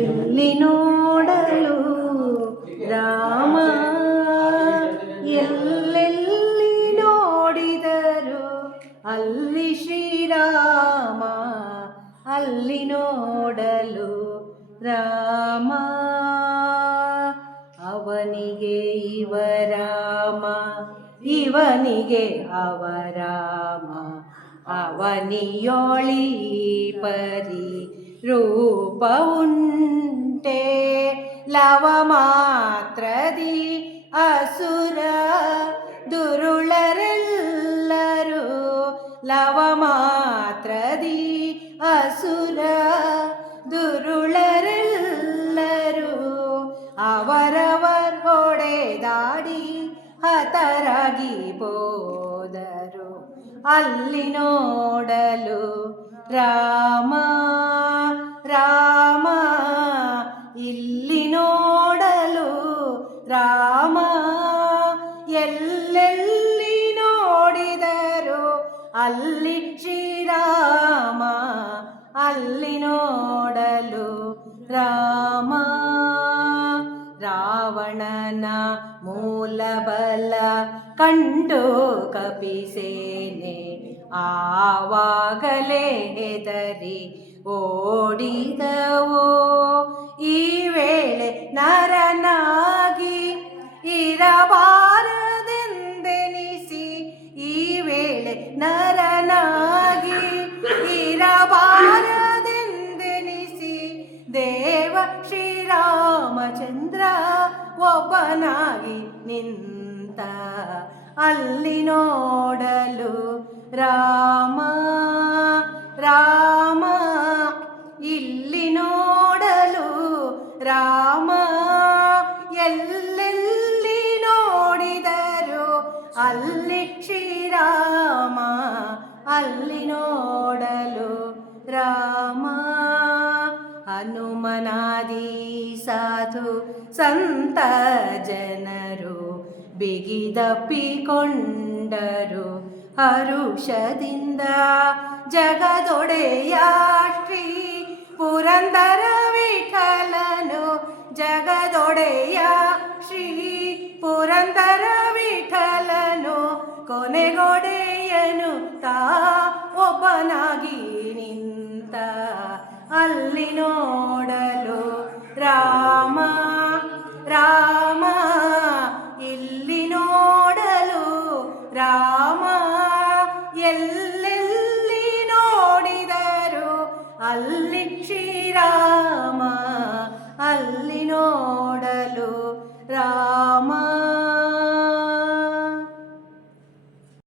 ಎಲ್ಲಿ ನೋಡಲು ರಾಮ, ಎಲ್ಲೆಲ್ಲಿ ನೋಡಿದರು ಅಲ್ಲಿ ಶ್ರೀರಾಮ, ಅಲ್ಲಿ ನೋಡಲು ರಾಮ. ಅವನಿಗೆ ಇವರಾಮ, ಇವನಿಗೆ ಅವರಾಮ, ಅವನಿಯೊಳಿ ಪರಿ ರೂಪ ಉಂಟೆ. ಲವ ಮಾತ್ರದಿ ಅಸುರ ದುರುಳರೆಲ್ಲರೂ, ಲವ ಮಾತ್ರದಿ ಅಸುರ ದುರುಳರೆಲ್ಲರೂ ಅವರವರ್ ಹೊಡೆದಾಡಿ ಹತರಾಗಿ ಹೋದರು. ಅಲ್ಲಿ ನೋಡಲು ರಾಮ ರಾಮ, ಇಲ್ಲಿ ನೋಡಲು ರಾಮ. ಎಲ್ಲೆಲ್ಲಿ ನೋಡಿದರು ಅಲ್ಲಿ ಶ್ರೀರಾಮ, ಅಲ್ಲಿ ನೋಡಲು ರಾಮ. ರಾವಣನ ಮೂಲಬಲ ಕಂಡು ಕಪಿಸೇನೆ ಆವಾಗಲೇ ಹೆದರಿ ಓಡಿದವು. ಈ ವೇಳೆ ನರನಾಗಿ ಇರಬಾರದೆಂದೆನಿಸಿ, ಈ ವೇಳೆ ನರನಾಗಿ ಇರಬಾರದೆಂದೆನಿಸಿ, ದೇವ ಶ್ರೀರಾಮಚಂದ್ರ ಒಬ್ಬನಾಗಿ ನಿಂತ. ಅಲ್ಲಿ ನೋಡಲು ರಾಮ ರಾಮ, ಇಲ್ಲಿ ನೋಡಲು ರಾಮ. ಎಲ್ಲೆಲ್ಲಿ ನೋಡಿದರು ಅಲ್ಲಿ ಶ್ರೀರಾಮ, ಅಲ್ಲಿ ನೋಡಲು ರಾಮ. ಹನುಮನಾದಿ ಸಾಧು ಸಂತ ಜನರು ಬಿಗಿದಪ್ಪಿಕೊಂಡರು ಹರುಷದಿಂದ. ಜಗದೊಡೆಯ ಶ್ರೀ ಪುರಂದರ ವಿಠಲನು, ಜಗದೊಡೆಯ ಶ್ರೀ ಪುರಂದರ ವಿಠಲನು, ಕೊನೆಗೊಡೆಯನು ತಾ ಒಬ್ಬನಾಗಿ ನಿಂತ. ಅಲ್ಲಿ ನೋಡಲು ರಾಮ ರಾಮ, ಇಲ್ಲಿ ನೋಡಲು ರಾಮ. ಎಲ್ಲೆಲ್ಲಿ ನೋಡಿದರು ಅಲ್ಲಿ ಶ್ರೀರಾಮ, ಅಲ್ಲಿ ನೋಡಲು ರಾಮ.